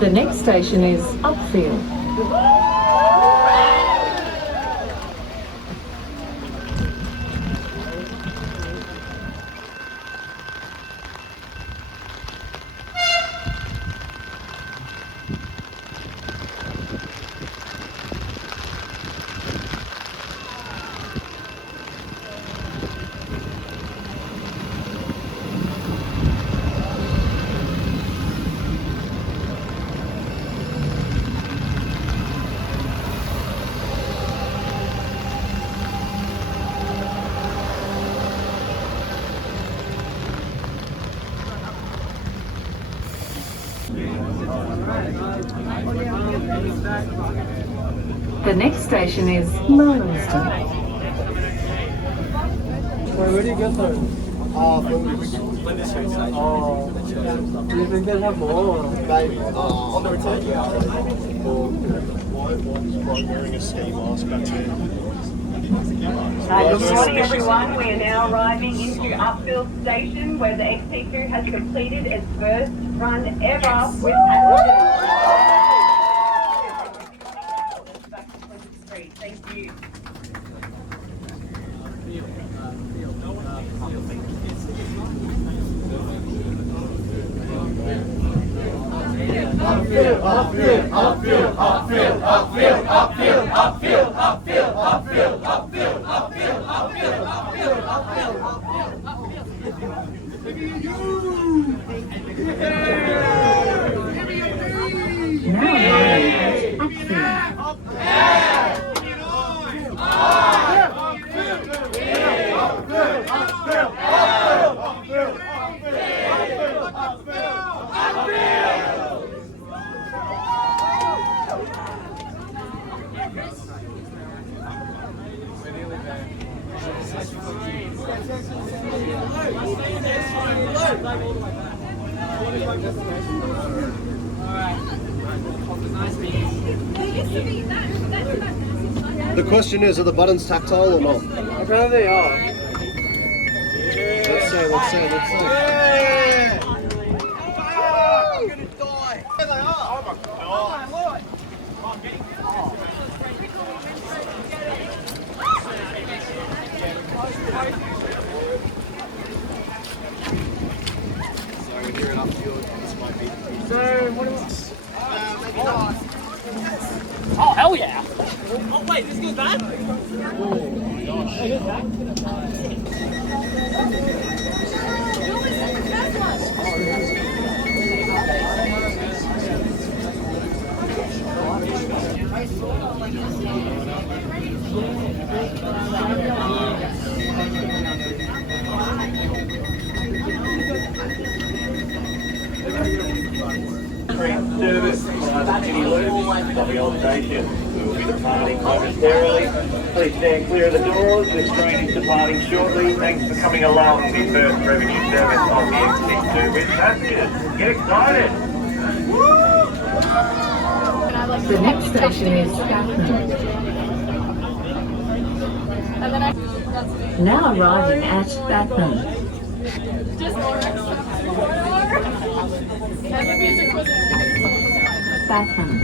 The next station is Upfield. The next station is Alstom. Where do you get those? Oh, do you think they'd have more? Maybe. On the return, yeah. Why is Ron wearing a ski mask back there? Good morning everyone, we are now arriving into Upfield Station where the XT2 has completed its first run ever with passengers. Back to Pleasant Street, thank you. Upfield, Upfield, Upfield, Upfield, Upfield, Upfield, Upfield, Upfield, Upfield, Upfield, Upfield, Upfield, Upfield, The question is, are the buttons tactile or not? I bet they are. Let's see. Yeah! I'm gonna die. There they are. Oh my god. So we're here at Upfield. This might be. So, what do maybe not. Oh, hell yeah! Oh, wait, this goes back? Oh my gosh. It is back? Service via City Loop, stopping on station. We will be departing momentarily. Please stand clear of the doors. This train is departing shortly. Thanks for coming along to the first revenue service on the XT2 with passengers. Get excited! The next station is Ballarat. Now arriving at Ballarat. Ballarat.